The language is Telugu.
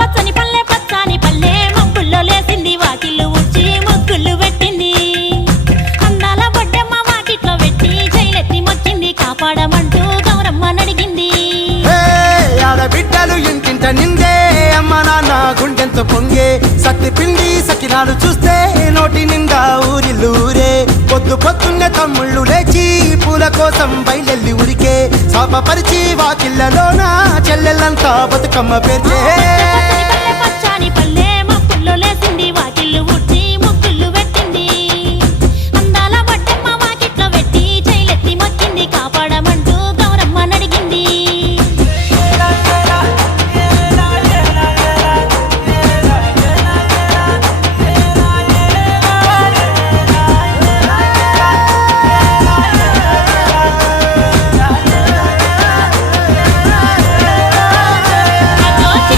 పచ్చని పల్లె పచ్చాని పల్లె మబ్బుల్లో లేసింది వాకిళ్ళు ఊడ్చి ముగ్గులు పెట్టింది అందాల బొడ్డమ్మ వాకిట్లో పెట్టి జైలెత్తి మొచ్చింది కాపాడమంటూ గౌరమ్మ నడిగింది ఆడబిడ్డలు ఇంటింట నిందే అమ్మ నాన్న గుండెంతో పొంగే సత్తి పిండి సకినాలు చూస్తే నోటి నిండా ఊరిల్లూరే పొద్దు పొద్దున్నే తమ్ముళ్ళు లేచి పూల కోసం బయలెల్లి ఉరికే శాపపరిచి వాకిళ్ళలోన చెల్లెళ్ళంతా బతుకమ్మ పేర్చే